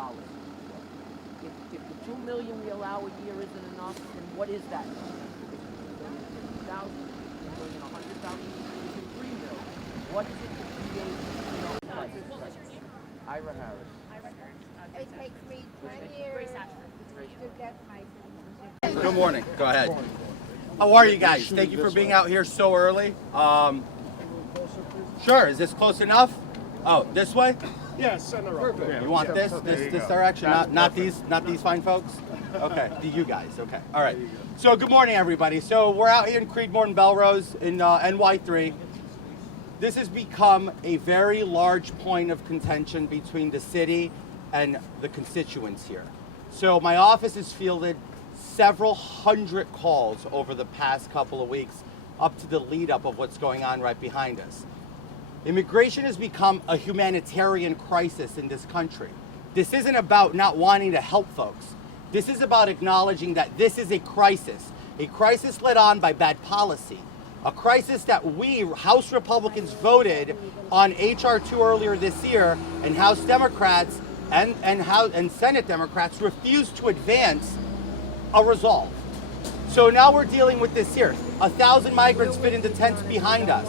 policy. If the 2 million we allow a year isn't enough, then what is that? 2,000, 100,000, 3 million. What is it to create, What was your name? Ira Harris. It takes me 10 years to get my... Good morning. Go ahead. How are you guys? Thank you for being out here so early. Sure. Is this close enough? Oh, this way? Yeah, center up. You want this direction? Not these fine folks? Okay. You guys. Okay. All right. So good morning, everybody. So we're out here in Creedmoor and Belrose in NY3. This has become a very large point of contention between the city and the constituents here. So my office has fielded several hundred calls over the past couple of weeks up to the lead up of what's going on right behind us. Immigration has become a humanitarian crisis in this country. This isn't about not wanting to help folks. This is about acknowledging that this is a crisis led on by bad policy, a crisis that we, House Republicans, voted on H.R. 2 earlier this year, and House Democrats and Senate Democrats refused to advance a resolve. So now we're dealing with this here. 1,000 migrants fit into tents behind us.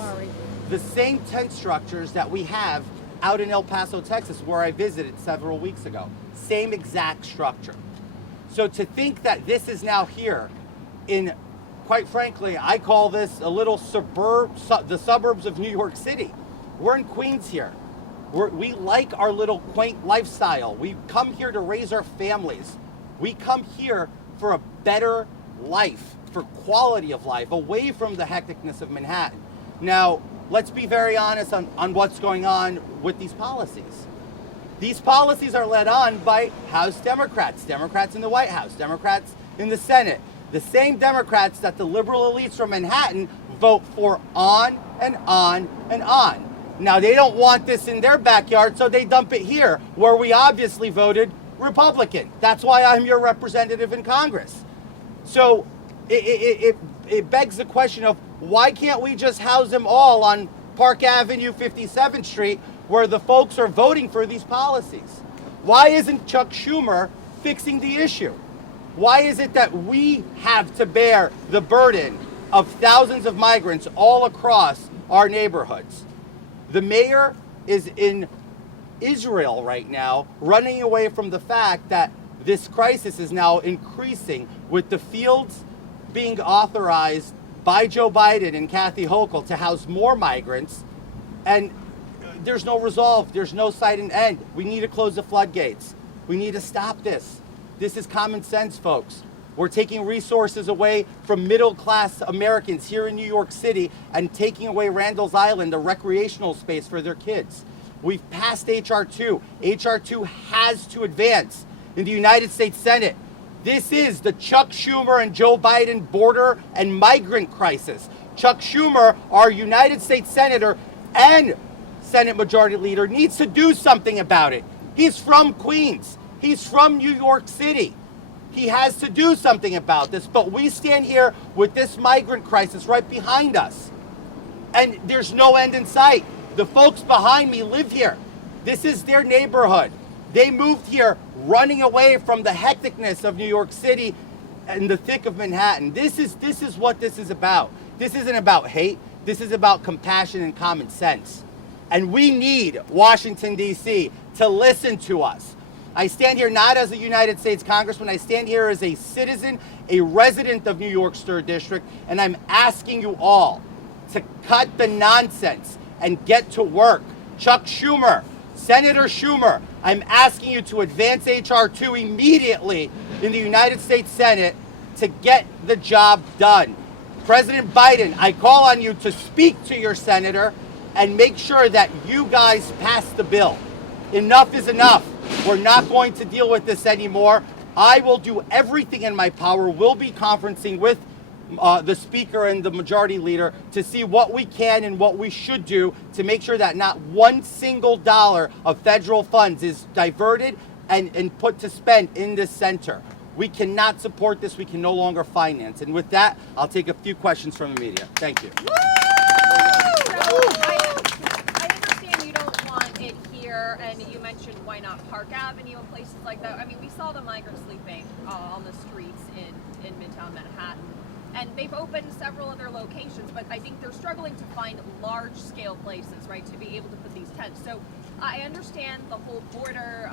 The same tent structures that we have out in El Paso, Texas, where I visited several weeks ago. Same exact structure. So to think that this is now here in, quite frankly, I call this a little the suburbs of New York City. We're in Queens here. We like our little quaint lifestyle. We come here to raise our families. We come here for a better life, for quality of life, away from the hecticness of Manhattan. Now, let's be very honest on what's going on with these policies. These policies are led on by House Democrats, Democrats in the White House, Democrats in the Senate, the same Democrats that the liberal elites from Manhattan vote for on and on and on. Now, they don't want this in their backyard, so they dump it here, where we obviously voted Republican. That's why I'm your representative in Congress. So it begs the question of, why can't we just house them all on Park Avenue, 57th Street, where the folks are voting for these policies? Why isn't Chuck Schumer fixing the issue? Why is it that we have to bear the burden of thousands of migrants all across our neighborhoods? The mayor is in Israel right now, running away from the fact that this crisis is now increasing, with the fields being authorized by Joe Biden and Kathy Hochul to house more migrants, and there's no resolve, there's no sight and end. We need to close the floodgates. We need to stop this. This is common sense, folks. We're taking resources away from middle-class Americans here in New York City and taking away Randall's Island, a recreational space for their kids. We've passed H.R. 2. H.R. 2 has to advance in the United States Senate. This is the Chuck Schumer and Joe Biden border and migrant crisis. Chuck Schumer, our United States Senator and Senate Majority Leader, needs to do something about it. He's from Queens. He's from New York City. He has to do something about this, but we stand here with this migrant crisis right behind us, and there's no end in sight. The folks behind me live here. This is their neighborhood. They moved here running away from the hecticness of New York City and the thick of Manhattan. This is what this is about. This isn't about hate. This is about compassion and common sense. And we need Washington, D.C. to listen to us. I stand here not as a United States Congressman. I stand here as a citizen, a resident of New York's 3rd District, and I'm asking you all to cut the nonsense and get to work. Chuck Schumer, Senator Schumer, I'm asking you to advance H.R. 2 immediately in the United States Senate to get the job done. President Biden, I call on you to speak to your senator and make sure that you guys pass the bill. Enough is enough. We're not going to deal with this anymore. I will do everything in my power. We'll be conferencing with the Speaker and the Majority Leader to see what we can and what we should do to make sure that not one single dollar of federal funds is diverted and put to spend in this center. We cannot support this. We can no longer finance. And with that, I'll take a few questions from the media. Thank you. I understand you don't want it here, and you mentioned why not Park Avenue and places like that. I mean, we saw the migrants sleeping on the streets in Midtown Manhattan, and they've opened several other locations, but I think they're struggling to find large-scale places, right, to be able to put these tents. So I understand the whole border.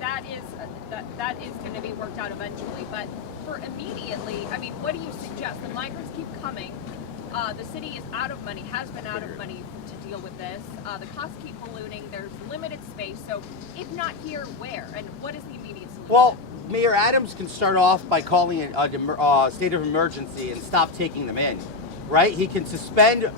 That is going to be worked out eventually, but for immediately, I mean, what do you suggest? The migrants keep coming. The city is out of money, has been out of money to deal with this. The costs keep ballooning. There's limited space. So if not here, where? And what is the immediate solution? Well, Mayor Adams can start off by calling it a state of emergency and stop taking them in, right? He can suspend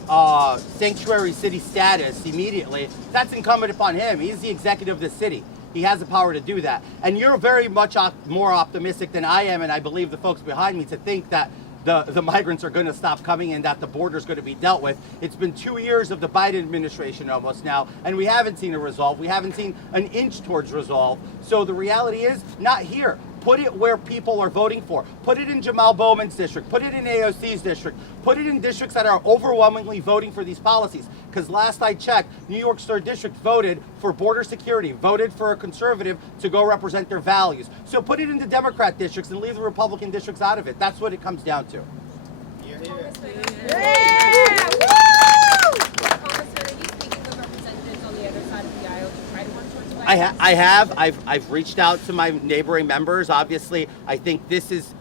sanctuary city status immediately. That's incumbent upon him. He's the executive of the city. He has the power to do that. And you're very much more optimistic than I am, and I believe the folks behind me, to think that the migrants are going to stop coming and that the border is going to be dealt with. It's been 2 years of the Biden administration almost now, and we haven't seen a resolve. We haven't seen an inch towards resolve. So the reality is, not here. Put it where people are voting for. Put it in Jamal Bowman's district. Put it in AOC's district. Put it in districts that are overwhelmingly voting for these policies. Because last I checked, New York's 3rd District voted for border security, voted for a conservative to go represent their values. So put it in the Democrat districts and leave the Republican districts out of it. That's what it comes down to. Yeah! Congressman, are you speaking with representatives on the other side of the aisle to try to work towards a I have. I've reached out to my neighboring members. Obviously, I think this is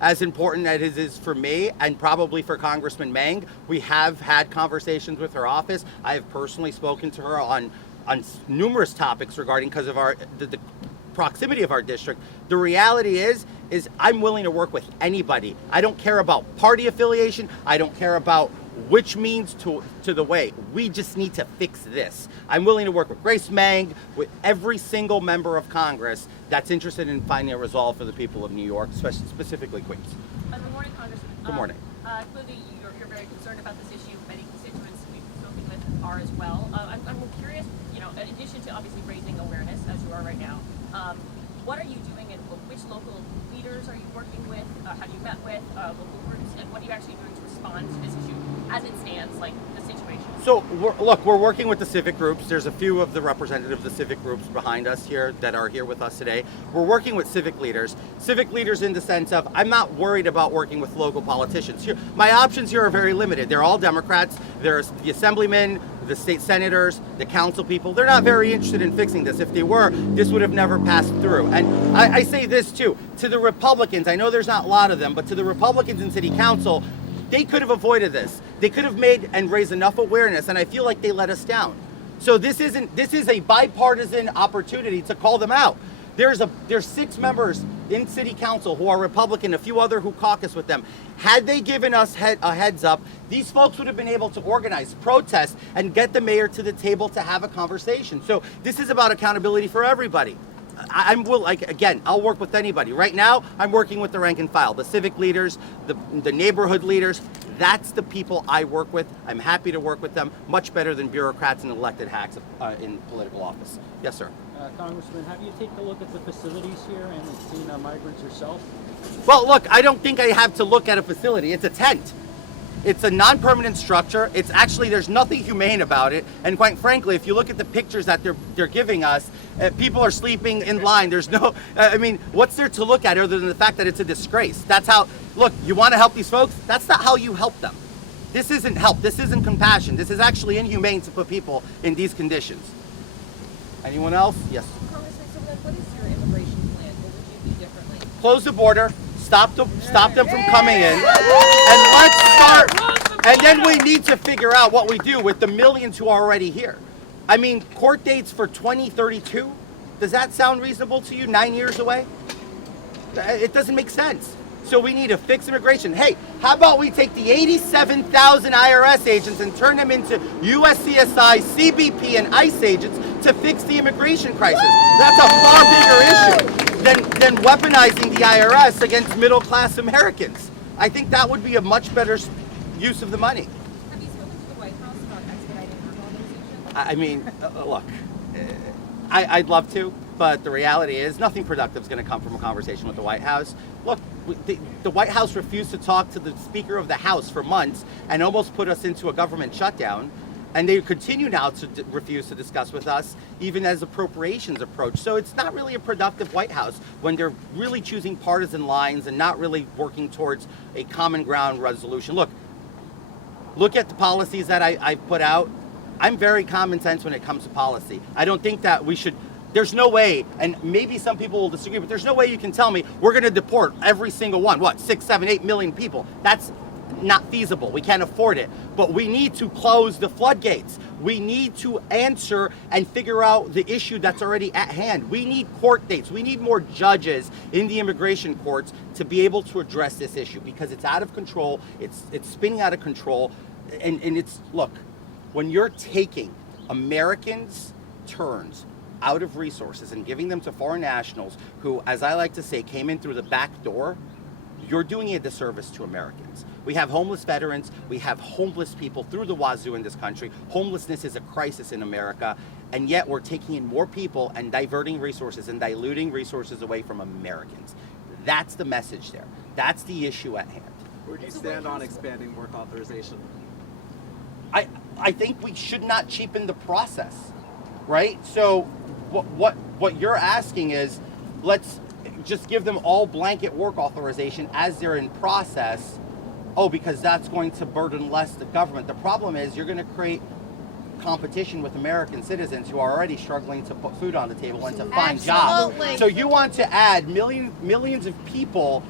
as important as it is for me and probably for Congressman Mang. We have had conversations with her office. I have personally spoken to her on numerous topics regarding, because of the proximity of our district. The reality is I'm willing to work with anybody. I don't care about party affiliation. I don't care about which means to the way. We just need to fix this. I'm willing to work with Grace Mang, with every single member of Congress that's interested in finding a resolve for the people of New York, specifically Queens. Good morning, Congressman. Good morning. Clearly, you're very concerned about this issue. Many constituents we've spoken with are as well. I'm curious, in addition to obviously raising awareness, as you are right now, what are you doing, and which local leaders are you working with? Have you met with local groups, and what are you actually doing to respond to this issue as it stands, like the situation? So, we're working with the civic groups. There's a few of the representatives of the civic groups behind us here that are here with us today. We're working with civic leaders in the sense of, I'm not worried about working with local politicians. Here, my options here are very limited. They're all Democrats. There's the assemblymen, the state senators, the council people. They're not very interested in fixing this. If they were, this would have never passed through. And I say this too, to the Republicans, I know there's not a lot of them, but to the Republicans in city council, they could have avoided this. They could have made and raised enough awareness, and I feel like they let us down. So this is a bipartisan opportunity to call them out. There's 6 members in city council who are Republican, a few other who caucus with them. Had they given us a heads up, these folks would have been able to organize, protest, and get the mayor to the table to have a conversation. So this is about accountability for everybody. I'll work with anybody. Right now, I'm working with the rank and file, the civic leaders, the neighborhood leaders. That's the people I work with. I'm happy to work with them, much better than bureaucrats and elected hacks in political office. Yes, sir. Congressman, have you taken a look at the facilities here and seen migrants yourself? Well, look, I don't think I have to look at a facility. It's a tent. It's a non-permanent structure. It's actually, there's nothing humane about it. And quite frankly, if you look at the pictures that they're giving us, people are sleeping in line. There's no, what's there to look at other than the fact that it's a disgrace? That's how, look, you want to help these folks? That's not how you help them. This isn't help. This isn't compassion. This is actually inhumane to put people in these conditions. Anyone else? Yes. Congressman, so then what is your immigration plan? What would you do differently? Close the border. Stop them from coming in, and let's start. And then we need to figure out what we do with the millions who are already here. I mean, court dates for 2032. Does that sound reasonable to you? 9 years away? It doesn't make sense. So we need to fix immigration. Hey, how about we take the 87,000 IRS agents and turn them into USCSI, CBP, and ICE agents to fix the immigration crisis? That's a far bigger issue than weaponizing the IRS against middle-class Americans. I think that would be a much better use of the money. Have you spoken to the White House about expediting normalization? I mean, look, I'd love to, but the reality is nothing productive is going to come from a conversation with the White House. Look, the White House refused to talk to the Speaker of the House for months and almost put us into a government shutdown. And they continue now to refuse to discuss with us, even as appropriations approach. So it's not really a productive White House when they're really choosing partisan lines and not really working towards a common ground resolution. Look at the policies that I've put out. I'm very common sense when it comes to policy. I don't think that we should, there's no way, and maybe some people will disagree, but there's no way you can tell me we're going to deport every single one, 6, 7, 8 million people. That's not feasible. We can't afford it. But we need to close the floodgates. We need to answer and figure out the issue that's already at hand. We need court dates. We need more judges in the immigration courts to be able to address this issue because it's out of control. It's spinning out of control. And it's, look, when you're taking Americans' turns out of resources and giving them to foreign nationals who, as I like to say, came in through the back door, you're doing a disservice to Americans. We have homeless veterans, we have homeless people through the wazoo in this country. Homelessness is a crisis in America, and yet we're taking in more people and diverting resources and diluting resources away from Americans. That's the message there. That's the issue at hand. Where do you stand on expanding work authorization? I think we should not cheapen the process, right? So what you're asking is, let's just give them all blanket work authorization as they're in process. Oh, because that's going to burden less the government. The problem is you're going to create competition with American citizens who are already struggling to put food on the table and to find jobs. So you want to add millions of people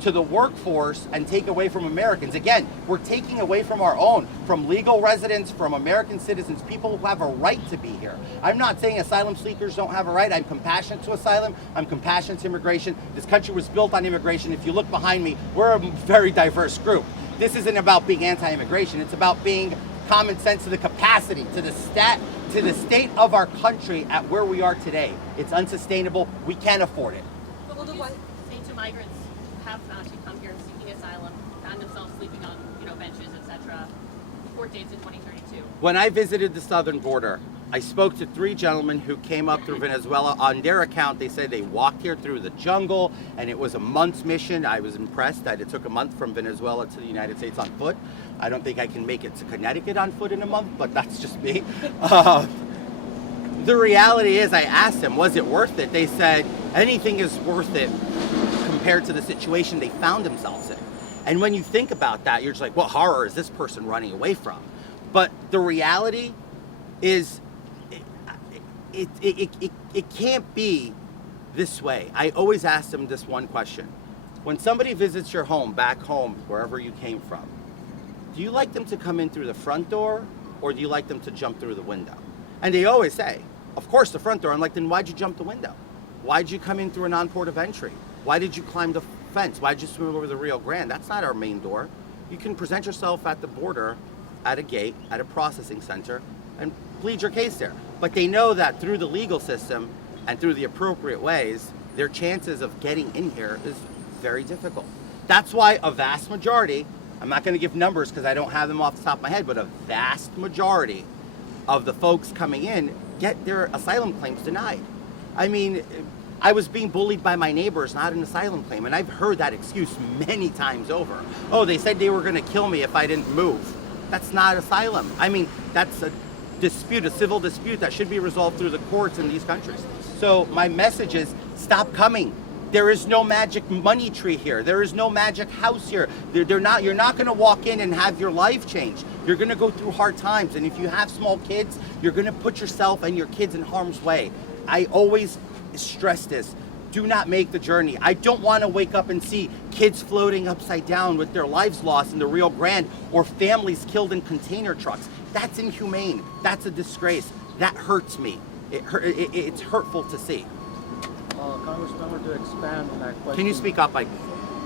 to the workforce and take away from Americans. Again, we're taking away from our own, from legal residents, from American citizens, people who have a right to be here. I'm not saying asylum seekers don't have a right. I'm compassionate to asylum. I'm compassionate to immigration. This country was built on immigration. If you look behind me, we're a very diverse group. This isn't about being anti-immigration. It's about being common sense to the capacity, to the state of our country at where we are today. It's unsustainable. We can't afford it. But what do you say to migrants who have actually come here seeking asylum, found themselves sleeping on, benches, etc. Court dates in 2032. When I visited the southern border, I spoke to 3 gentlemen who came up through Venezuela. On their account, they said they walked here through the jungle, and it was a month's mission. I was impressed that it took a month from Venezuela to the United States on foot. I don't think I can make it to Connecticut on foot in a month, but that's just me. The reality is, I asked them, was it worth it? They said, anything is worth it compared to the situation they found themselves in. And when you think about that, you're just like, what horror is this person running away from? But the reality is, it can't be this way. I always ask them this one question. When somebody visits your home, back home, wherever you came from, do you like them to come in through the front door, or do you like them to jump through the window? And they always say, of course, the front door. I'm like, then why'd you jump the window? Why'd you come in through a non-port of entry? Why did you climb the fence? Why'd you swim over the Rio Grande? That's not our main door. You can present yourself at the border, at a gate, at a processing center, and plead your case there. But they know that through the legal system and through the appropriate ways, their chances of getting in here is very difficult. That's why a vast majority, I'm not going to give numbers because I don't have them off the top of my head, but a vast majority of the folks coming in get their asylum claims denied. I mean, I was being bullied by my neighbors, not an asylum claim, and I've heard that excuse many times over. Oh, they said they were going to kill me if I didn't move. That's not asylum. I mean, that's a dispute, a civil dispute that should be resolved through the courts in these countries. So my message is, stop coming. There is no magic money tree here. There is no magic house here. You're not going to walk in and have your life change. You're going to go through hard times. And if you have small kids, you're going to put yourself and your kids in harm's way. I always stress this. Do not make the journey. I don't want to wake up and see kids floating upside down with their lives lost in the Rio Grande, or families killed in container trucks. That's inhumane. That's a disgrace. That hurts me. It's hurtful to see. Congressman, I want to expand on that question. Can you speak up?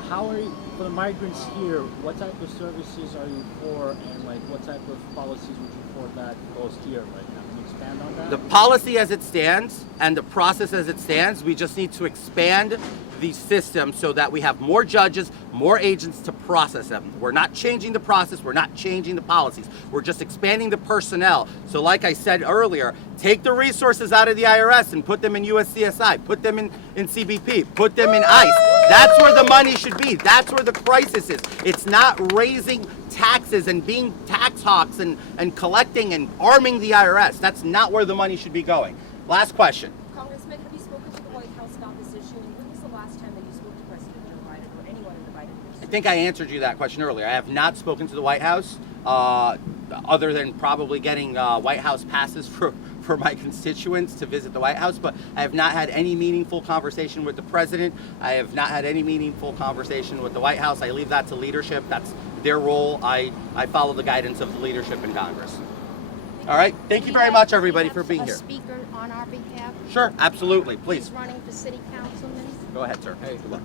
How are you, for the migrants here, what type of services are you for, and what type of policies would you for that goes here right now? Can you expand on that? The policy as it stands and the process as it stands, we just need to expand the system so that we have more judges, more agents to process them. We're not changing the process, we're not changing the policies. We're just expanding the personnel. So like I said earlier, take the resources out of the IRS and put them in USCSI, put them in CBP, put them in ICE. That's where the money should be. That's where the crisis is. It's not raising taxes and being tax hawks and collecting and arming the IRS. That's not where the money should be going. Last question. Congressman, have you spoken to the White House about this issue? And when was the last time that you spoke to President Joe Biden or anyone in the Biden administration? I think I answered you that question earlier. I have not spoken to the White House, other than probably getting White House passes for my constituents to visit the White House, but I have not had any meaningful conversation with the president. I have not had any meaningful conversation with the White House. I leave that to leadership. That's their role. I follow the guidance of the leadership in Congress. All right. Thank you very much, everybody, for being A here. speaker on our behalf. Sure, absolutely. Please. He's running for city councilman. Go ahead, sir. Hey, good luck.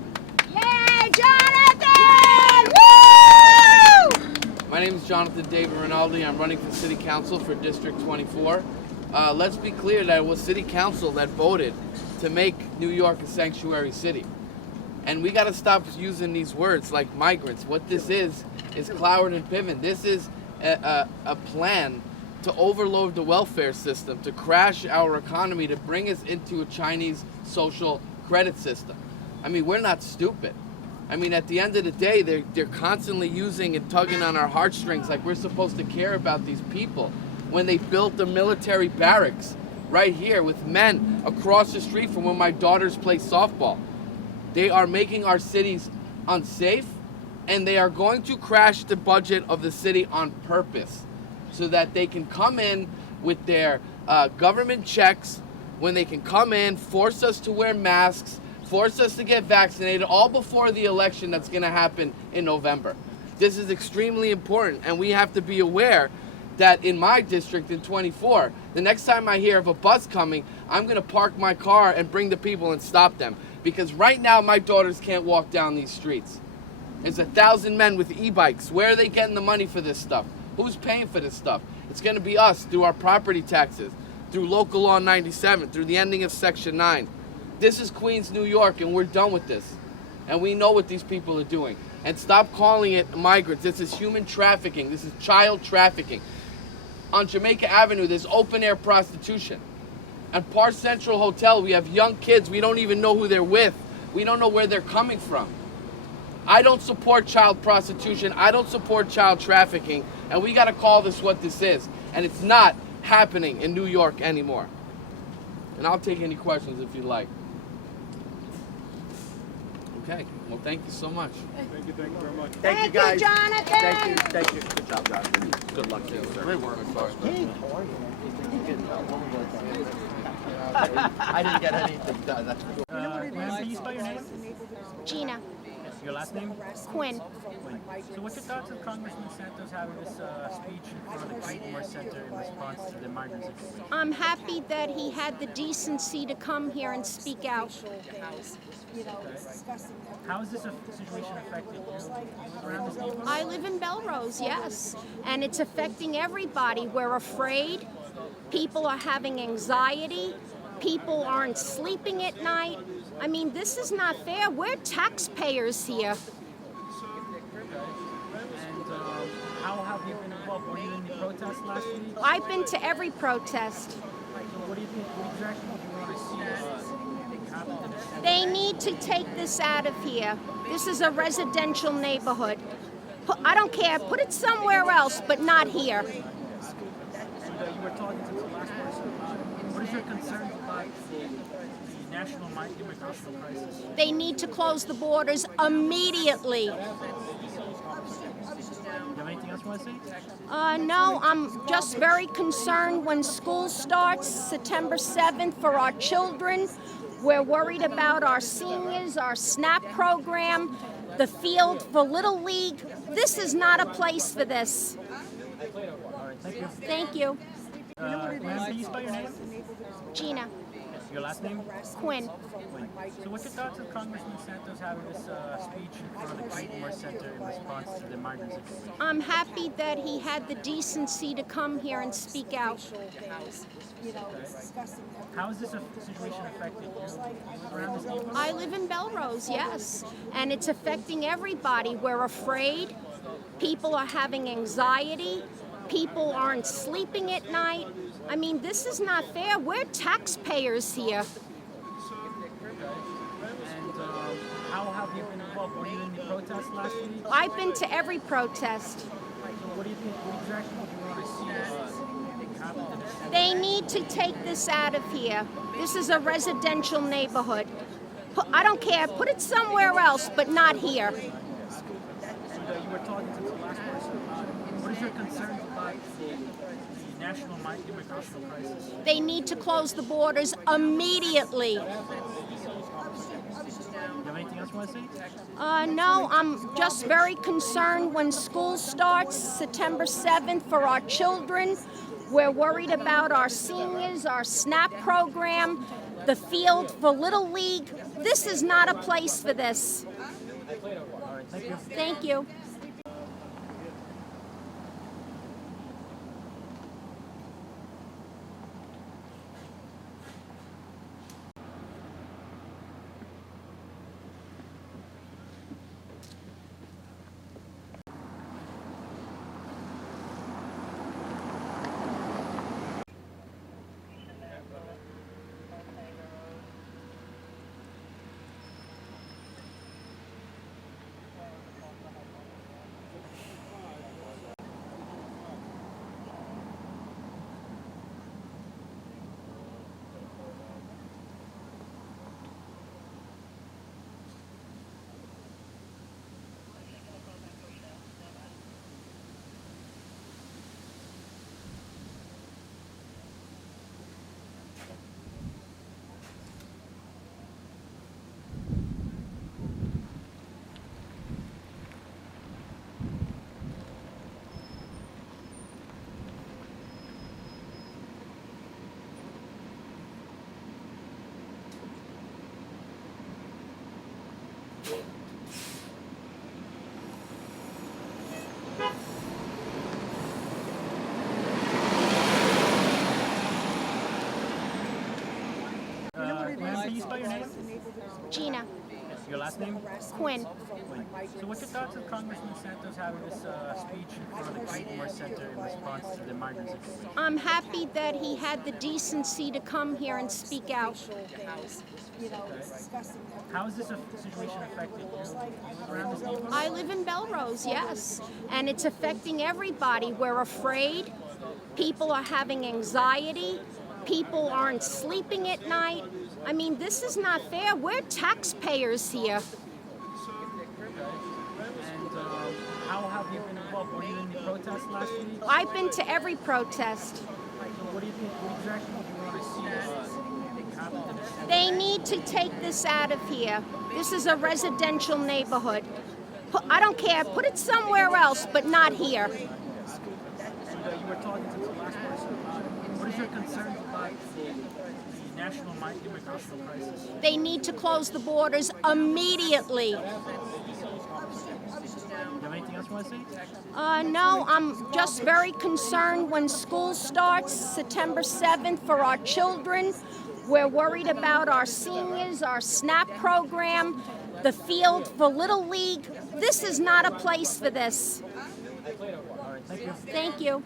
Yay, Jonathan! Woo! My name is Jonathan David Rinaldi. I'm running for City Council for District 24. Let's be clear that it was City Council that voted to make New York a sanctuary city. And we got to stop using these words like migrants. What this is Cloward and Piven. This is a plan to overload the welfare system, to crash our economy, to bring us into a Chinese social credit system. I mean, we're not stupid. I mean, at the end of the day, they're constantly using and tugging on our heartstrings like we're supposed to care about these people. When they built the military barracks right here with men across the street from where my daughters play softball. They are making our cities unsafe, and they are going to crash the budget of the city on purpose so that they can come in with their government checks, when they can come in, force us to wear masks, force us to get vaccinated, all before the election that's going to happen in November. This is extremely important, and we have to be aware that in my district in 24, the next time I hear of a bus coming, I'm going to park my car and bring the people and stop them. Because right now, my daughters can't walk down these streets. There's 1,000 men with e-bikes. Where are they getting the money for this stuff? Who's paying for this stuff? It's going to be us through our property taxes, through Local Law 97, through the ending of Section 9. This is Queens, New York, and we're done with this. And we know what these people are doing. And stop calling it migrants. This is human trafficking. This is child trafficking. On Jamaica Avenue, there's open-air prostitution. At Park Central Hotel, we have young kids. We don't even know who they're with. We don't know where they're coming from. I don't support child prostitution. I don't support child trafficking. And we got to call this what this is. And it's not happening in New York anymore. And I'll take any questions if you'd like. Okay. Well, thank you so much. Thank you very much. Thank you, guys. Jonathan! Thank you. Good job, Jonathan. Good luck to you, sir. Great work. I didn't get anything done. That's for sure. Can you spell your name? Gina. Your last name? Quinn. So what's your thoughts of Congressman Santos having this speech in front of the Creedmoor Center in response to the migrant situation? I'm happy that he had the decency to come here and speak out. How is this situation affecting you? You live around this neighborhood? I live in Belrose, yes, and it's affecting everybody. We're afraid. People are having anxiety. People aren't sleeping at night. I mean, this is not fair. We're taxpayers here. And how have you been involved? Were you in the protest last week? I've been to every protest. So what do you think? What exactly would you want to see happen? They need to take this out of here. This is a residential neighborhood. I don't care. Put it somewhere else, but not here. And you were talking to the last person. What is your concern about the national immigration crisis? They need to close the borders immediately. Do you have anything else you want to say? No, I'm just very concerned when school starts September 7th for our children. We're worried about our seniors, our SNAP program, the field for Little League. This is not a place for this. All right, thank you. Thank you. Ma'am, can you spell your name? Gina. Your last name? Quinn. So what's your thoughts of Congressman Santos having this speech in front of the Creedmoor Center in response to the migrant situation? I'm happy that he had the decency to come here and speak out. How is this situation affecting you? You live around this neighborhood? I live in Belrose, yes, and it's affecting everybody. We're afraid. People are having anxiety. People aren't sleeping at night. I mean, this is not fair. We're taxpayers here. And how have you been involved? Were you in the protest last week? I've been to every protest. So what do you think? What exactly would you want to see happen? They need to take this out of here. This is a residential neighborhood. I don't care. Put it somewhere else, but not here. And you were talking to the last person. What is your concerns about the national immigration crisis? They need to close the borders immediately. Do you have anything else you want to say? No, I'm just very concerned when school starts September 7th for our children. We're worried about our seniors, our SNAP program, the field for Little League. This is not a place for this. All right, thank you. Thank you. Can you spell your name? Gina, Your last name? Quinn. So what's your thoughts of Congressman Santos having this speech in front of the Creedmoor Center in response to the migrants? I'm happy that he had the decency to come here and speak out. How is this situation affecting you? You live around this neighborhood? I live in Belrose, yes, and it's affecting everybody. We're afraid. People are having anxiety. People aren't sleeping at night. I mean, this is not fair. We're taxpayers here. And how have you been involved? Were you in the protest last week? I've been to every protest. So what do you think? What exactly would you want to see happen? They need to take this out of here. This is a residential neighborhood. I don't care. Put it somewhere else, but not here. And you were talking to the last person. What is your concerns about the national immigration crisis? They need to close the borders immediately. Do you have anything else you want to say? No, I'm just very concerned when school starts September 7th for our children. We're worried about our seniors, our SNAP program, the field for Little League. This is not a place for this. All right, thank you. Thank you.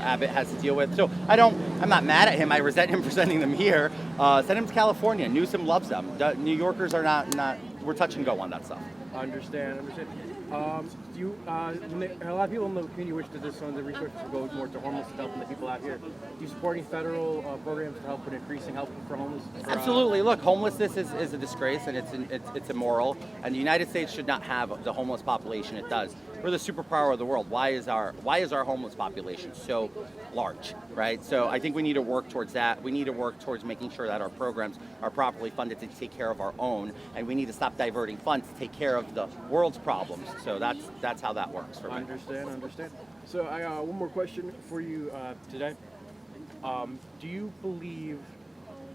Abbott has to deal with. So I'm not mad at him. I resent him for sending them here. Send him to California. Newsom loves them. New Yorkers are not. We're touch and go on that stuff. Understand. A lot of people in the community wish that some of the resources go more to homeless and helping the people out here. Do you support any federal programs to help with increasing help for homeless? Absolutely. Look, homelessness is a disgrace and it's immoral. And the United States should not have the homeless population it does. We're the superpower of the world. Why is our homeless population so large, right? So I think we need to work towards that. We need to work towards making sure that our programs are properly funded to take care of our own, and we need to stop diverting funds to take care of the world's problems. So that's how that works for me. Understand. So I one more question for you today. Do you believe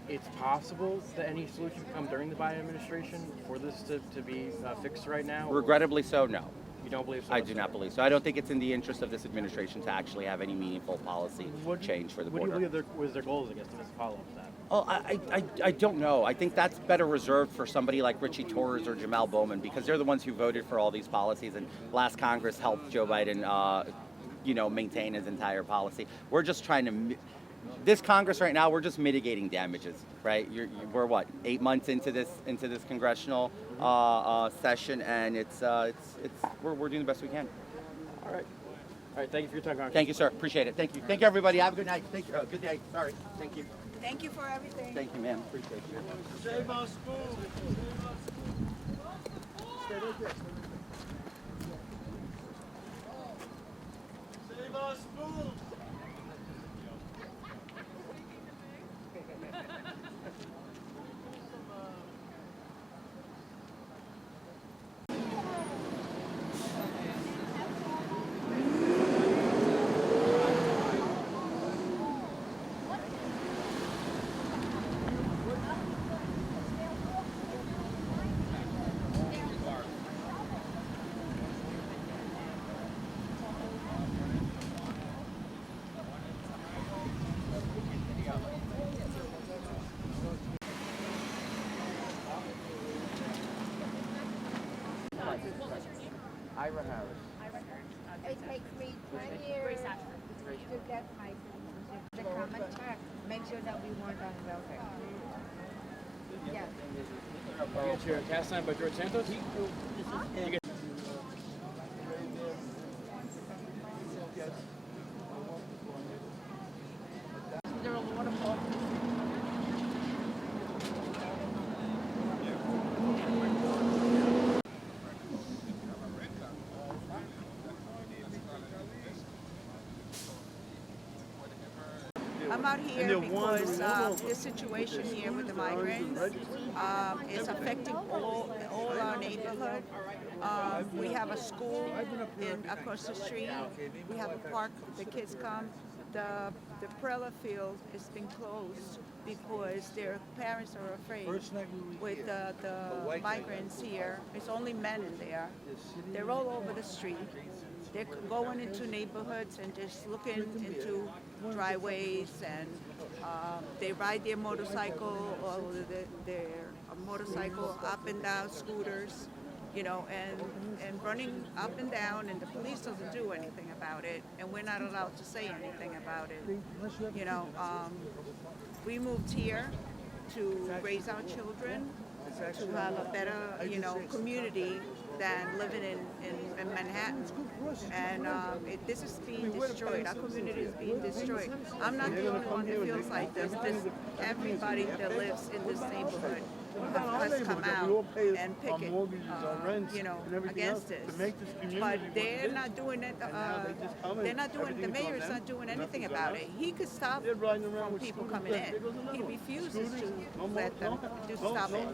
it's possible that any solution can come during the Biden administration for this to be fixed right now? Regrettably so, no. You don't believe so? I do not believe so. I don't think it's in the interest of this administration to actually have any meaningful policy change for the border. What do you believe was their goals, I guess, to follow up that? Oh, I don't know. I think that's better reserved for somebody like Richie Torres or Jamal Bowman, because they're the ones who voted for all these policies, and last Congress helped Joe Biden, maintain his entire policy. We're just trying to. This Congress right now, we're just mitigating damages, right? We're what, 8 months into this congressional session, and we're doing the best we can. All right. Thank you for your time, Congressman. Thank you, sir. Appreciate it. Thank you. Thank you, everybody. Have a good night. Thank you. Good day. Sorry. Thank you. Thank you for everything. Thank you, ma'am. Appreciate you. Save our school. Save our school. Ira Harris. It takes me 20 years to get my citizenship to come and check, make sure that we weren't on welfare. Yes. You get your cast signed by George Santos? You get There are a lot of I'm out here because the situation here with the migrants is affecting all our neighborhood. We have a school across the street. We have a park. The kids come. The Prella field has been closed because their parents are afraid with the migrants here. It's only men in there. They're all over the street. They're going into neighborhoods and just looking into driveways, and they ride their motorcycle or their motorcycle up and down, scooters, and running up and down, and the police doesn't do anything about it, and we're not allowed to say anything about it. We moved here to raise our children, to have a better, community than living in Manhattan. And this is being destroyed. Our community is being destroyed. I'm not the only one that feels like this. Everybody that lives in this neighborhood has come out and picket, against this. But they're not doing it. The mayor is not doing anything about it. He could stop from people coming in. He refuses to let them stop it.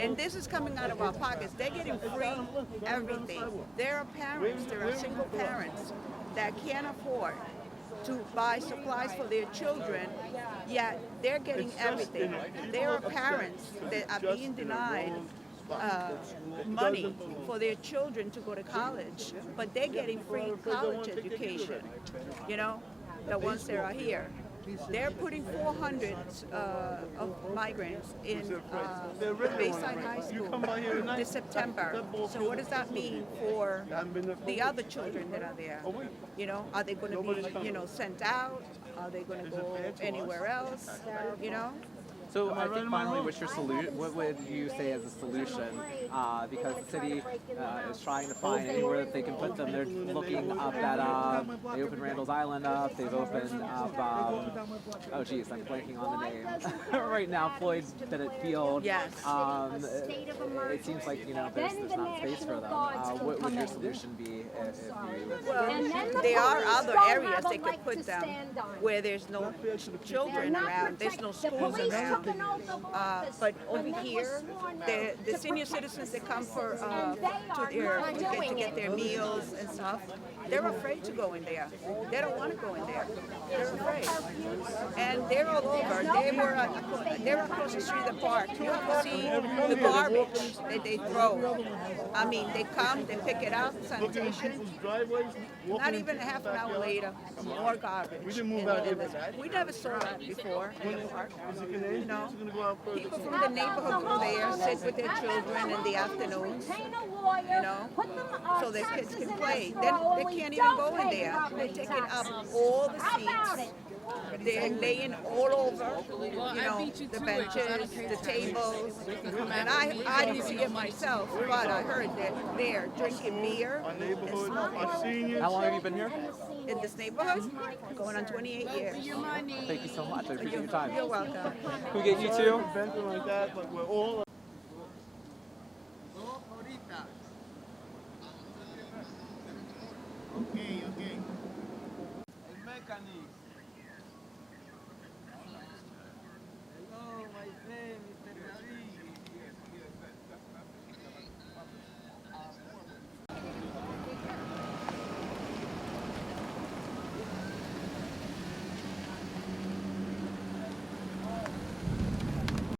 And this is coming out of our pockets. They're getting free everything. There are parents, there are single parents that can't afford to buy supplies for their children, yet they're getting everything. There are parents that are being denied money for their children to go to college, but they're getting free college education, the ones that are here. they're putting 400 of migrants in Bayside High School this September. So what does that mean for the other children that are there? You know, are they going to be, you know, sent out? Are they going to go anywhere else? You know? So I think finally, what would you say as a solution? Because the city is trying to find anywhere that they can put them. They're looking up at, they opened Randall's Island up, they've opened up, oh geez, I'm blanking on the name. Right now, Floyd's Bennett Field. Yes. It seems like, you know, there's not space for them. What would your solution be if you... Well, there are other areas they could put them where there's no children around, there's no schools around. But over here, the senior citizens that come to get their meals and stuff, they're afraid to go in there. They don't want to go in there. They're afraid. And they're all over. They're across the street of the park. You have to see the garbage that they throw. I mean, they come, they pick it up, sanitation. Not even a half an hour later, more garbage. We never saw that before in the park. You know, people from the neighborhood go there, sit with their children in the afternoons, you know, so their kids can play. They can't even go in there. They're taking up all the seats. They're laying all over, you know, the benches, the tables. And I didn't see it myself, but I heard that they're drinking beer and smoking. How long have you been here? In this neighborhood, going on 28 years. Thank you so much. I appreciate your time. You're welcome. Can we get you too? Okay. El mechanism.